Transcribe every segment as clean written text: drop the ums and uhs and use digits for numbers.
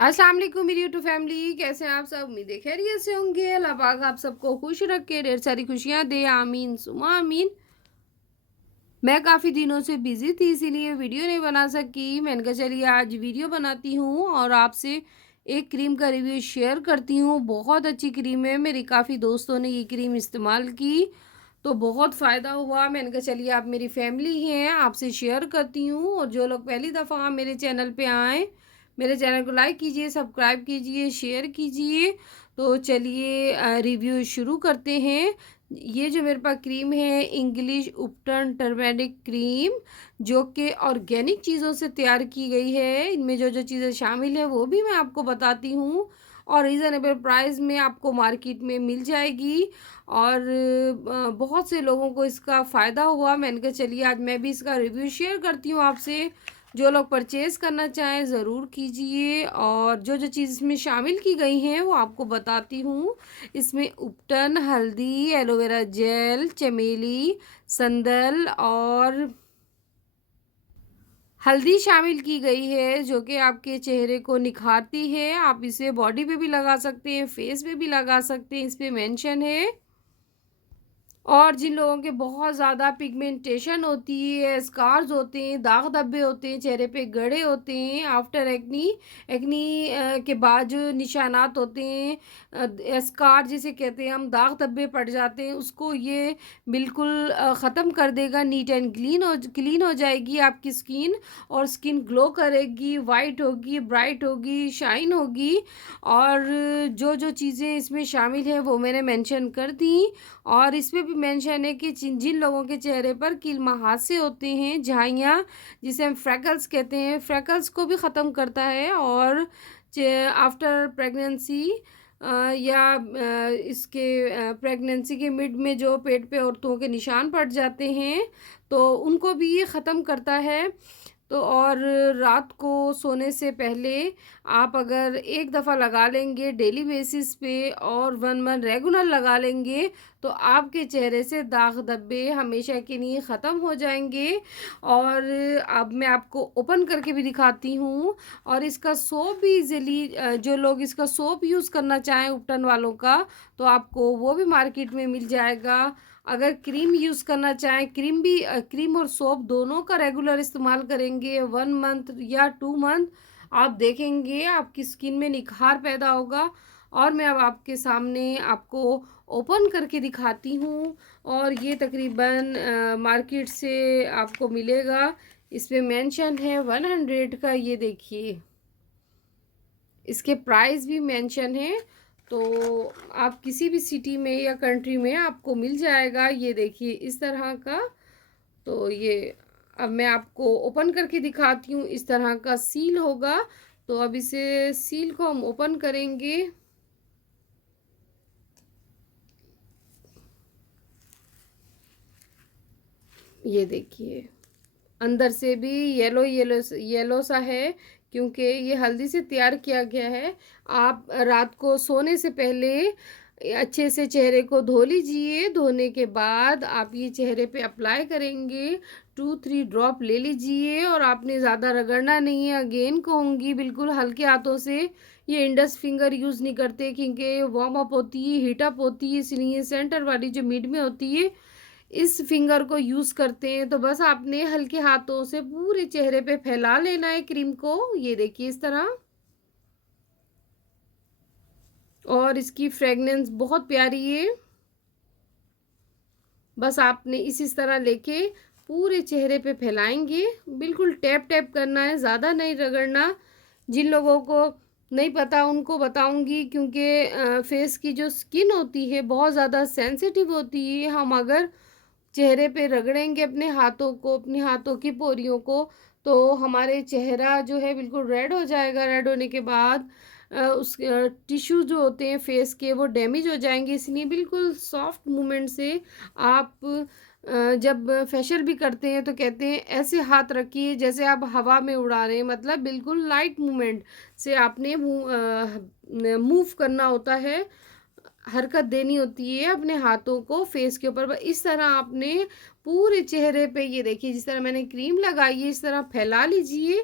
अस्सलाम वालेकुम मेरी यूट्यूब फैमिली, कैसे हैं आप सब? उम्मीद है खैरियत से होंगे। अल्लाह पाक आप सबको खुश रखे, ढेर सारी खुशियां दे, आमीन सुमा आमीन। मैं काफ़ी दिनों से बिज़ी थी इसीलिए वीडियो नहीं बना सकी। मैंने कहा चलिए आज वीडियो बनाती हूँ और आपसे एक क्रीम का रिव्यू शेयर करती हूँ। बहुत अच्छी क्रीम है, मेरी काफ़ी दोस्तों ने ये क्रीम इस्तेमाल की तो बहुत फ़ायदा हुआ। मैंने कहा चलिए आप मेरी फैमिली हैं, आपसे शेयर करती हूँ। और जो लोग पहली दफ़ा मेरे चैनल पे आएँ, मेरे चैनल को लाइक कीजिए, सब्सक्राइब कीजिए, शेयर कीजिए। तो चलिए रिव्यू शुरू करते हैं। ये जो मेरे पास क्रीम है इंग्लिश उपटन टर्मेरिक क्रीम, जो कि ऑर्गेनिक चीज़ों से तैयार की गई है। इनमें जो जो चीज़ें शामिल हैं वो भी मैं आपको बताती हूँ और रीज़नेबल प्राइस में आपको मार्केट में मिल जाएगी। और बहुत से लोगों को इसका फ़ायदा हुआ। मैंने कहा चलिए आज मैं भी इसका रिव्यू शेयर करती हूँ आपसे। जो लोग परचेज़ करना चाहें ज़रूर कीजिए। और जो जो चीज़ इसमें शामिल की गई हैं वो आपको बताती हूँ। इसमें उपटन, हल्दी, एलोवेरा जेल, चमेली, संदल और हल्दी शामिल की गई है, जो कि आपके चेहरे को निखारती है। आप इसे बॉडी पे भी लगा सकते हैं, फेस पे भी लगा सकते हैं, इस पे मेंशन है। और जिन लोगों के बहुत ज़्यादा पिगमेंटेशन होती है, स्कार्स होते हैं, दाग धब्बे होते हैं, चेहरे पे गड़े होते हैं आफ्टर एक्नी, के बाद जो निशानात होते हैं, स्कार जिसे कहते हैं हम, दाग धब्बे पड़ जाते हैं, उसको ये बिल्कुल ख़त्म कर देगा। नीट एंड क्लीन हो जाएगी आपकी स्किन और स्किन ग्लो करेगी, वाइट होगी, ब्राइट होगी, शाइन होगी। और जो जो चीज़ें इसमें शामिल हैं वो मैंने मेंशन कर दी। और इसमें भी मेंशन है कि जिन जिन लोगों के चेहरे पर कील मुहासे होते हैं, झाइयाँ जिसे हम फ्रैकल्स कहते हैं, फ्रैकल्स को भी ख़त्म करता है। और आफ्टर प्रेगनेंसी इसके प्रेगनेंसी के मिड में जो पेट पे औरतों के निशान पड़ जाते हैं तो उनको भी ये ख़त्म करता है। तो और रात को सोने से पहले आप अगर एक दफ़ा लगा लेंगे डेली बेसिस पे और 1 मंथ रेगुलर लगा लेंगे तो आपके चेहरे से दाग धब्बे हमेशा के लिए ख़त्म हो जाएंगे। और अब मैं आपको ओपन करके भी दिखाती हूँ। और इसका सोप भी इजीली, जो लोग इसका सोप यूज़ करना चाहें उपटन वालों का, तो आपको वो भी मार्केट में मिल जाएगा। अगर क्रीम यूज़ करना चाहें, क्रीम और सोप दोनों का रेगुलर इस्तेमाल करेंगे 1 मंथ या 2 मंथ, आप देखेंगे आपकी स्किन में निखार पैदा होगा। और मैं अब आपके सामने आपको ओपन करके दिखाती हूँ। और ये तकरीबन मार्केट से आपको मिलेगा, इस पे मेंशन है 100 का। ये देखिए इसके प्राइस भी मेंशन है। तो आप किसी भी सिटी में या कंट्री में आपको मिल जाएगा। ये देखिए इस तरह का। तो ये अब मैं आपको ओपन करके दिखाती हूँ। इस तरह का सील होगा। तो अब इसे सील को हम ओपन करेंगे। ये देखिए अंदर से भी येलो येलो येलो सा है, क्योंकि ये हल्दी से तैयार किया गया है। आप रात को सोने से पहले अच्छे से चेहरे को धो लीजिए। धोने के बाद आप ये चेहरे पे अप्लाई करेंगे, 2-3 ड्रॉप ले लीजिए। और आपने ज़्यादा रगड़ना नहीं है, अगेन कहूँगी बिल्कुल हल्के हाथों से। ये इंडस फिंगर यूज़ नहीं करते क्योंकि वार्म अप होती है, हीट अप होती है, इसलिए सेंटर वाली जो मिड में होती है इस फिंगर को यूज़ करते हैं। तो बस आपने हल्के हाथों से पूरे चेहरे पे फैला लेना है क्रीम को। ये देखिए इस तरह। और इसकी फ्रेगनेंस बहुत प्यारी है। बस आपने इस तरह लेके पूरे चेहरे पे फैलाएंगे, बिल्कुल टैप टैप करना है, ज़्यादा नहीं रगड़ना। जिन लोगों को नहीं पता उनको बताऊंगी, क्योंकि फेस की जो स्किन होती है बहुत ज़्यादा सेंसिटिव होती है। हम अगर चेहरे पे रगड़ेंगे अपने हाथों को, अपने हाथों की पोरियों को, तो हमारे चेहरा जो है बिल्कुल रेड हो जाएगा। रेड होने के बाद उस टिश्यू जो होते हैं फेस के वो डैमेज हो जाएंगे। इसलिए बिल्कुल सॉफ्ट मूवमेंट से आप जब फेशियल भी करते हैं तो कहते हैं ऐसे हाथ रखिए जैसे आप हवा में उड़ा रहे हैं, मतलब बिल्कुल लाइट मूवमेंट से आपने मूव करना होता है, हरकत देनी होती है अपने हाथों को फेस के ऊपर। इस तरह आपने पूरे चेहरे पे, ये देखिए जिस तरह मैंने क्रीम लगाई है इस तरह फैला लीजिए।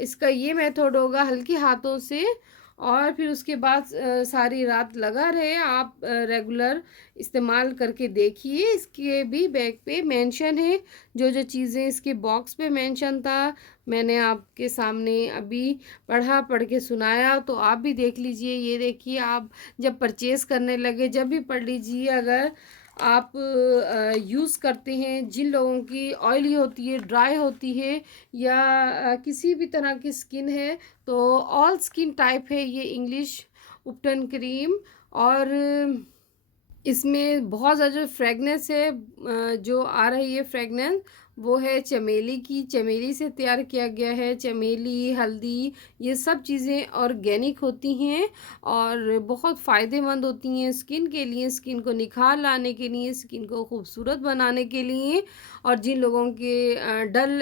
इसका ये मेथड होगा हल्के हाथों से, और फिर उसके बाद सारी रात लगा रहे आप, रेगुलर इस्तेमाल करके देखिए। इसके भी बैक पे मेंशन है, जो जो चीज़ें इसके बॉक्स पे मेंशन था मैंने आपके सामने अभी पढ़ के सुनाया, तो आप भी देख लीजिए। ये देखिए, आप जब परचेज़ करने लगे जब भी पढ़ लीजिए। अगर आप यूज़ करते हैं, जिन लोगों की ऑयली होती है, ड्राई होती है, या किसी भी तरह की स्किन है, तो ऑल स्किन टाइप है ये इंग्लिश उपटन क्रीम। और इसमें बहुत ज़्यादा जो फ्रेगनेंस है, जो आ रही है फ्रेगनेंस, वो है चमेली की। चमेली से तैयार किया गया है। चमेली, हल्दी, ये सब चीज़ें ऑर्गेनिक होती हैं और बहुत फ़ायदेमंद होती हैं स्किन के लिए, स्किन को निखार लाने के लिए, स्किन को खूबसूरत बनाने के लिए। और जिन लोगों के डल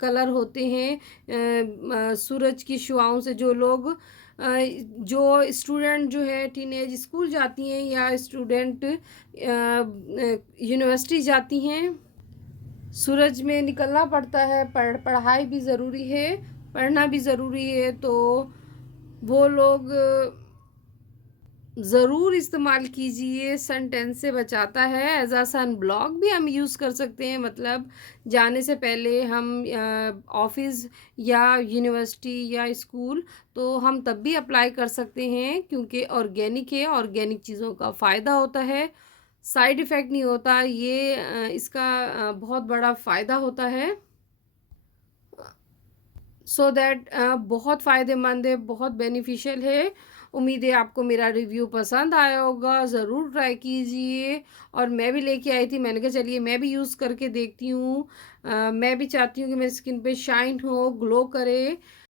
कलर होते हैं, सूरज की शुआओं से, जो लोग जो स्टूडेंट जो है टीनेज स्कूल जाती हैं, या स्टूडेंट यूनिवर्सिटी जाती हैं, सूरज में निकलना पड़ता है, पढ़ाई भी ज़रूरी है, पढ़ना भी ज़रूरी है, तो वो लोग ज़रूर इस्तेमाल कीजिए। सन टैन से बचाता है। एज आ सन ब्लॉक भी हम यूज़ कर सकते हैं, मतलब जाने से पहले हम ऑफिस या यूनिवर्सिटी या स्कूल, तो हम तब भी अप्लाई कर सकते हैं, क्योंकि ऑर्गेनिक है। ऑर्गेनिक चीज़ों का फ़ायदा होता है, साइड इफ़ेक्ट नहीं होता। ये इसका बहुत बड़ा फ़ायदा होता है। सो दैट बहुत फ़ायदेमंद है, बहुत बेनिफिशियल है। उम्मीद है आपको मेरा रिव्यू पसंद आया होगा, ज़रूर ट्राई कीजिए। और मैं भी लेके आई थी, मैंने कहा चलिए मैं भी यूज़ करके देखती हूँ। मैं भी चाहती हूँ कि मेरी स्किन पे शाइन हो, ग्लो करे।